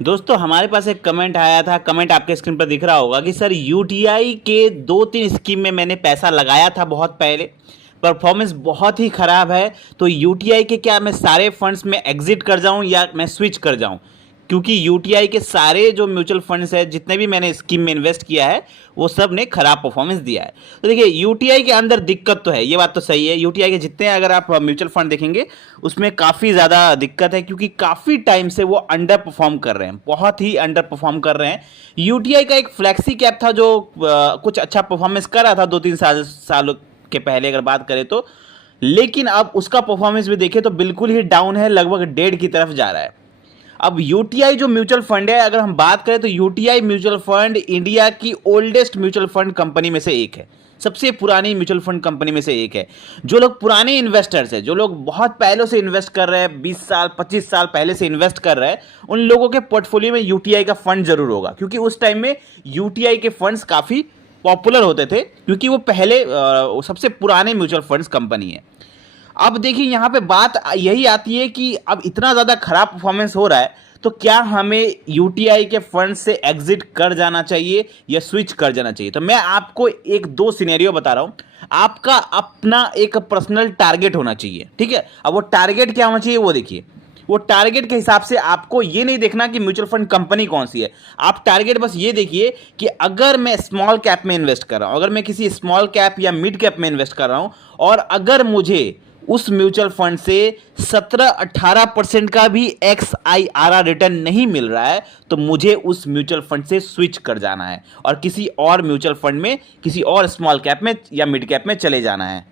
दोस्तों हमारे पास एक कमेंट आया था, कमेंट आपके स्क्रीन पर दिख रहा होगा कि सर यूटीआई के 2-3 स्कीम में मैंने पैसा लगाया था बहुत पहले, परफॉर्मेंस बहुत ही ख़राब है। तो यूटीआई के क्या मैं सारे फंड्स में एग्जिट कर जाऊं या मैं स्विच कर जाऊं? क्योंकि यूटीआई के सारे जो म्यूचुअल फंड्स है, जितने भी मैंने स्कीम में इन्वेस्ट किया है, वो सब ने खराब परफॉर्मेंस दिया है। तो देखिए यूटीआई के अंदर दिक्कत तो है, ये बात तो सही है। यूटीआई के जितने अगर आप म्यूचुअल फंड देखेंगे उसमें काफ़ी ज़्यादा दिक्कत है, क्योंकि काफ़ी टाइम से वो अंडर परफॉर्म कर रहे हैं, बहुत ही अंडर परफॉर्म कर रहे हैं। यूटीआई का एक फ्लैक्सी कैप था जो कुछ अच्छा परफॉर्मेंस कर रहा था 2-3 सालों के पहले अगर बात करें तो, लेकिन अब उसका परफॉर्मेंस भी देखें तो बिल्कुल ही डाउन है, लगभग 1.5 की तरफ जा रहा है। अब यूटीआई जो म्यूचुअल फंड है, अगर हम बात करें तो यूटीआई म्यूचुअल फंड इंडिया की ओल्डेस्ट म्यूचुअल फंड कंपनी में से एक है, सबसे पुरानी म्यूचुअल फंड कंपनी में से एक है। जो लोग पुराने इन्वेस्टर्स हैं, जो लोग बहुत पहले से इन्वेस्ट कर रहे हैं, 20 साल 25 साल पहले से इन्वेस्ट कर रहे हैं, उन लोगों के पोर्टफोलियो में यूटीआई का फंड जरूर होगा, क्योंकि उस टाइम में यूटीआई के फंड्स काफ़ी पॉपुलर होते थे, क्योंकि वो पहले सबसे पुराने म्यूचुअल फंड्स कंपनी है। अब देखिए यहाँ पे बात यही आती है कि अब इतना ज़्यादा खराब परफॉर्मेंस हो रहा है, तो क्या हमें यूटीआई के फंड से एग्जिट कर जाना चाहिए या स्विच कर जाना चाहिए? तो मैं आपको एक दो सिनेरियो बता रहा हूँ। आपका अपना एक पर्सनल टारगेट होना चाहिए, ठीक है। अब वो टारगेट क्या होना चाहिए वो देखिए। वो टारगेट के हिसाब से आपको ये नहीं देखना कि म्यूचुअल फंड कंपनी कौन सी है। आप टारगेट बस ये देखिए कि अगर मैं स्मॉल कैप में इन्वेस्ट कर रहा हूँ, अगर मैं किसी स्मॉल कैप या मिड कैप में इन्वेस्ट कर रहा हूँ, और अगर मुझे उस म्यूचुअल फंड से 17-18% का भी XIRR रिटर्न नहीं मिल रहा है, तो मुझे उस म्यूचुअल फंड से स्विच कर जाना है और किसी और म्यूचुअल फंड में, किसी और स्मॉल कैप में या मिड कैप में चले जाना है।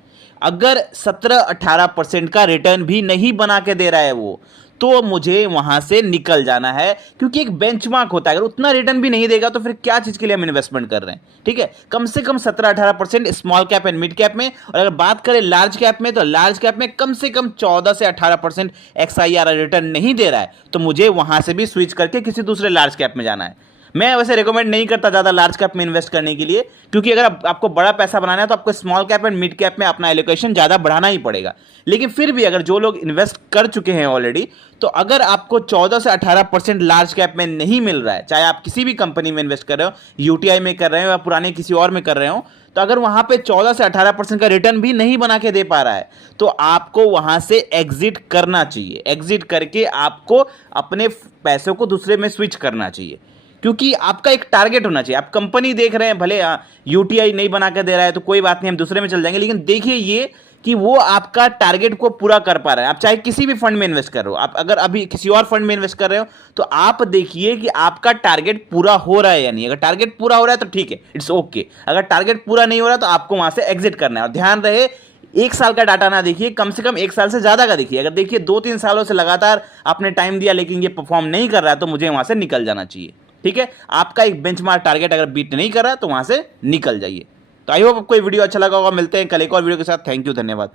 अगर 17-18% का रिटर्न भी नहीं बना के दे रहा है वो, तो मुझे वहां से निकल जाना है, क्योंकि एक बेंचमार्क होता है। अगर उतना रिटर्न भी नहीं देगा तो फिर क्या चीज के लिए हम इन्वेस्टमेंट कर रहे हैं, ठीक है। कम से कम 17-18% small cap and mid cap में, और अगर बात करें लार्ज कैप में, तो लार्ज कैप में कम से कम 14 से 18% XIRR रिटर्न नहीं दे रहा है, तो मुझे वहां से भी स्विच करके किसी दूसरे लार्ज कैप में जाना है। मैं वैसे रिकमेंड नहीं करता ज़्यादा लार्ज कैप में इन्वेस्ट करने के लिए, क्योंकि अगर आपको बड़ा पैसा बनाना है तो आपको small cap and mid cap में अपना एलोकेशन ज़्यादा बढ़ाना ही पड़ेगा। लेकिन फिर भी अगर जो लोग इन्वेस्ट कर चुके हैं ऑलरेडी, तो अगर आपको 14 से 18% लार्ज कैप में नहीं मिल रहा है, चाहे आप किसी भी कंपनी में इन्वेस्ट कर रहे हो, यूटीआई में कर रहे हो या पुराने किसी और में कर रहे हो, तो अगर वहां पे 14 से 18% का रिटर्न भी नहीं बना के दे पा रहा है, तो आपको वहां से एग्जिट करना चाहिए। एग्जिट करके आपको अपने पैसों को दूसरे में स्विच करना चाहिए, क्योंकि आपका एक टारगेट होना चाहिए। आप कंपनी देख रहे हैं, भले यूटीआई नहीं बना कर दे रहा है तो कोई बात नहीं, हम दूसरे में चल जाएंगे, लेकिन देखिए ये कि वो आपका टारगेट को पूरा कर पा रहा है। आप चाहे किसी भी फंड में इन्वेस्ट कर रहे हो, आप अगर अभी किसी और फंड में इन्वेस्ट कर रहे हो, तो आप देखिए कि आपका टारगेट पूरा हो रहा है या नहीं। अगर टारगेट पूरा हो रहा है तो ठीक है, इट्स ओके। अगर टारगेट पूरा नहीं हो रहा तो आपको वहां से एग्जिट करना है। और ध्यान रहे, 1 साल का डाटा ना देखिए, कम से कम 1 साल से ज्यादा का देखिए। अगर देखिए 2-3 सालों से लगातार आपने टाइम दिया लेकिन ये परफॉर्म नहीं कर रहा है, तो मुझे वहां से निकल जाना चाहिए, ठीक है। आपका एक बेंचमार्क टारगेट अगर बीट नहीं कर रहा तो वहां से निकल जाइए। तो आई होप आपको ये वीडियो अच्छा लगा होगा। मिलते हैं कल एक और वीडियो के साथ। थैंक यू, धन्यवाद।